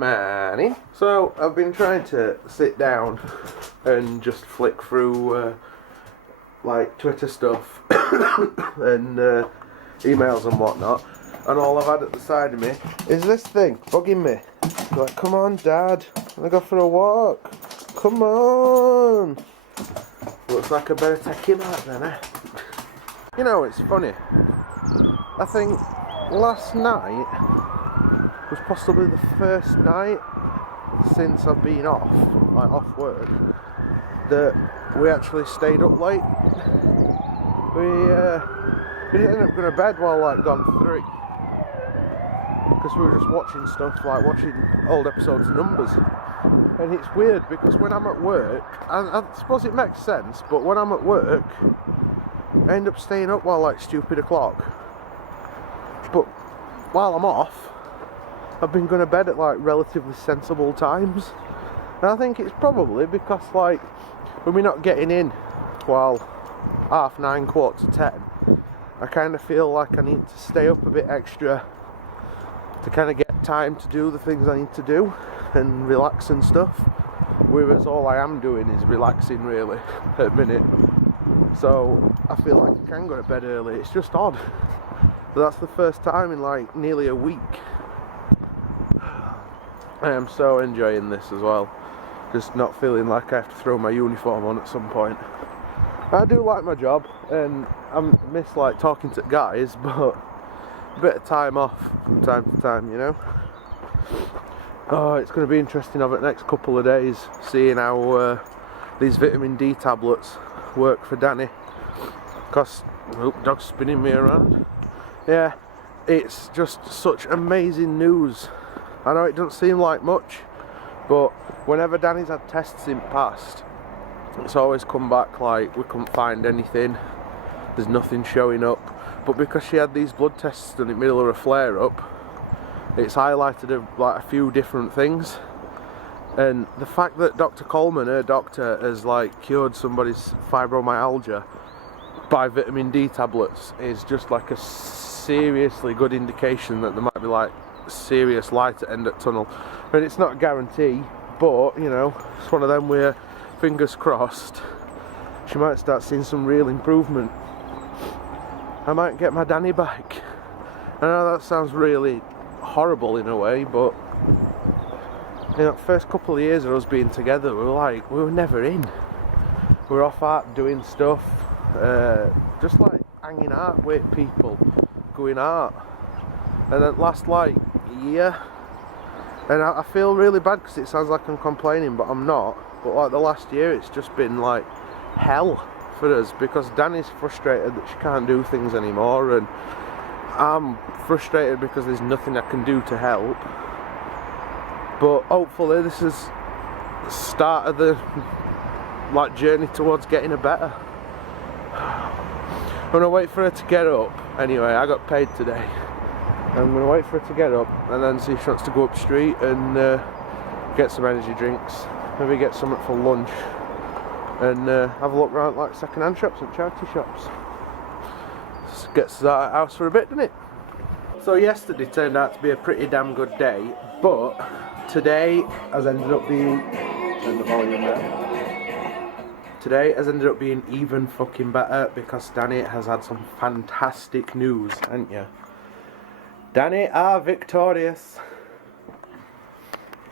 Manny. So I've been trying to sit down and just flick through like Twitter stuff and emails and whatnot, and all I've had at the side of me is this thing bugging me. Like, come on, Dad, I'm gonna go for a walk. Come on. Looks like I better take him out then, eh? You know, it's funny. I think last night was possibly the first night since I've been off work, that we actually stayed up late. We didn't end up going to bed while like gone 3, because we were just watching stuff, like watching old episodes of Numbers. And it's weird because when I'm at work, I suppose it makes sense, but when I'm at work I end up staying up while like stupid o'clock. But while I'm off, I've been going to bed at like relatively sensible times. And I think it's probably because like when we're not getting in while 9:30, 10:15, I kind of feel like I need to stay up a bit extra to kind of get time to do the things I need to do and relax and stuff. Whereas all I am doing is relaxing really at the minute. So I feel like I can go to bed early. It's just odd. But that's the first time in like nearly a week. I am so enjoying this as well. Just not feeling like I have to throw my uniform on at some point. I do like my job and I miss like talking to guys, but a bit of time off from time to time, you know. Oh, it's going to be interesting over the next couple of days, seeing how these vitamin D tablets work for Danny. Because, oh, dog's spinning me around. Yeah, it's just such amazing news. I know it doesn't seem like much, but whenever Danny's had tests in past, it's always come back like we couldn't find anything, there's nothing showing up. But because she had these blood tests done in the middle of a flare-up, it's highlighted like a few different things. And the fact that Dr. Coleman, her doctor, has like cured somebody's fibromyalgia by vitamin D tablets is just like a seriously good indication that there might be like serious light at the end of the tunnel. I mean, it's not a guarantee, but you know, it's one of them where, fingers crossed, she might start seeing some real improvement. I might get my Danny back. I know that sounds really horrible in a way, but you know, first couple of years of us being together, we were never in. We were off out doing stuff, just like hanging out with people, going out. And then last like year, and I feel really bad because it sounds like I'm complaining, but I'm not. But like the last year, it's just been like hell for us because Danny's frustrated that she can't do things anymore, and I'm frustrated because there's nothing I can do to help. But hopefully this is the start of the like journey towards getting her better. I'm gonna wait for her to get up. Anyway, I got paid today. I'm gonna wait for her to get up and then see if she wants to go up the street and get some energy drinks, maybe get something for lunch, and have a look around like second-hand shops and charity shops. Just gets us out of the house for a bit, doesn't it? So yesterday turned out to be a pretty damn good day, but today has ended up being, turn the volume down. Today has ended up being even fucking better because Danny has had some fantastic news, haven't you? Danny are victorious.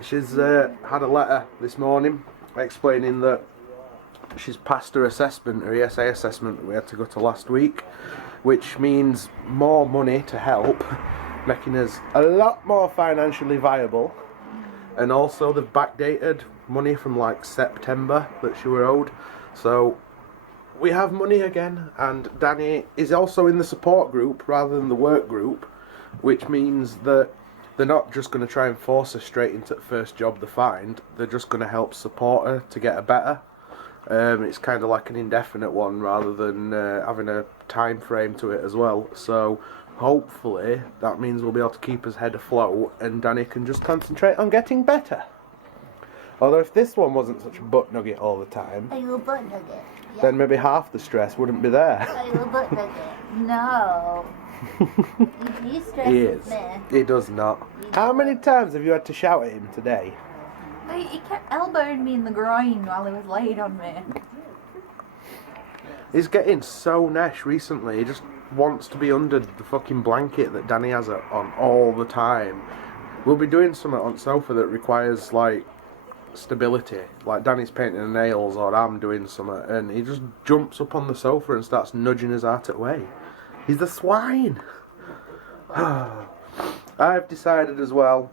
She's had a letter this morning explaining that she's passed her assessment, her ESA assessment that we had to go to last week, which means more money to help, making us a lot more financially viable. And also they've backdated money from like September that she were owed. So we have money again, and Danny is also in the support group rather than the work group, which means that they're not just going to try and force her straight into the first job they find, they're just going to help support her to get her better. It's kind of like an indefinite one rather than having a time frame to it as well. So hopefully that means we'll be able to keep his head afloat and Danny can just concentrate on getting better. Although if this one wasn't such a butt nugget all the time, Are you a butt nugget? Yeah. then maybe half the stress wouldn't be there. Are you a butt nugget? No. He stresses me. He does not. How many times have you had to shout at him today? He kept elbowing me in the groin while he was laid on me. He's getting so nesh recently. He just wants to be under the fucking blanket that Danny has it on all the time. We'll be doing something on sofa that requires like stability, like Danny's painting the nails or I'm doing something, and he just jumps up on the sofa and starts nudging his heart away. He's the swine. I've decided as well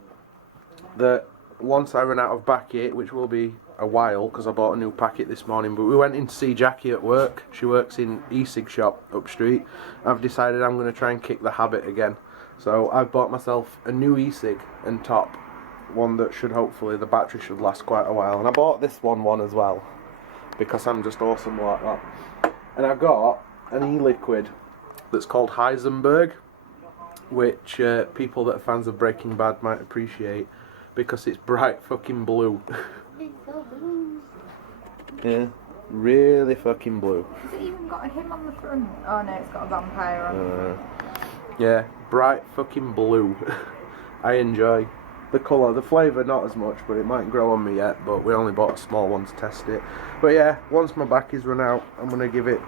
that once I run out of baccy, which will be a while because I bought a new packet this morning, but we went in to see Jackie at work. She works in e-cig shop up street. I've decided I'm going to try and kick the habit again. So I've bought myself a new e-cig and top, one that should hopefully, the battery should last quite a while. And I bought this one as well because I'm just awesome like that. And I got an e-liquid that's called Heisenberg, which people that are fans of Breaking Bad might appreciate because it's bright fucking blue. It's so blue. Yeah, really fucking blue. Has it even got him on the front? Oh no, it's got a vampire on. Yeah, bright fucking blue. I enjoy the colour, the flavour not as much, but it might grow on me yet, but we only bought a small one to test it. But yeah, once my baccy's run out, I'm going to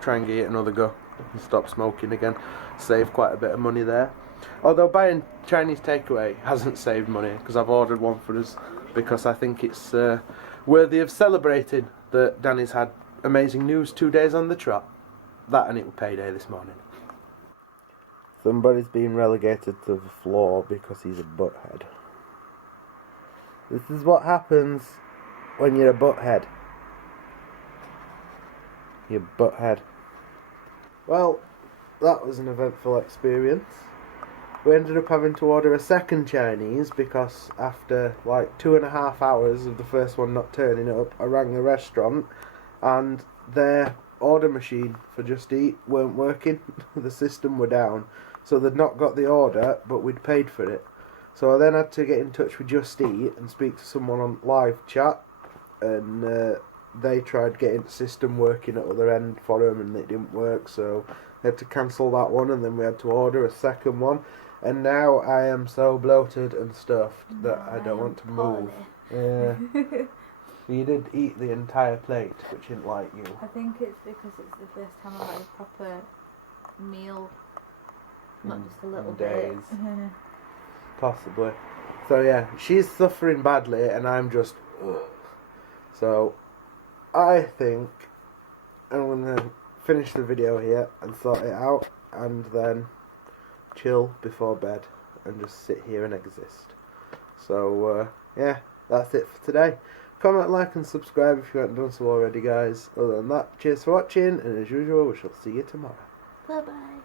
try and give it another go and stop smoking again. Save quite a bit of money there. Although buying Chinese takeaway hasn't saved money, because I've ordered one for us, because I think it's worthy of celebrating that Danny's had amazing news 2 days on the trot. That and it was payday this morning. Somebody's been relegated to the floor because he's a butthead. This is what happens when you're a butthead. You butthead. Well, that was an eventful experience. We ended up having to order a second Chinese because after like 2.5 hours of the first one not turning up, I rang the restaurant and their order machine for Just Eat weren't working. The system were down. So they'd not got the order, but we'd paid for it. So I then had to get in touch with Just Eat and speak to someone on live chat, and they tried getting the system working at other end for them, and it didn't work. So they had to cancel that one, and then we had to order a second one. And now I am so bloated and stuffed that I don't want to move. Yeah. You did eat the entire plate, which didn't like you. I think it's because it's the first time I've had a proper meal. Not just a little days. bit. Possibly. So yeah, she's suffering badly and I'm just ugh. So I think I'm gonna finish the video here and sort it out and then chill before bed and just sit here and exist. So yeah, that's it for today. Comment, like and subscribe if you haven't done so already, guys. Other than that, cheers for watching, and as usual we shall see you tomorrow. Bye bye.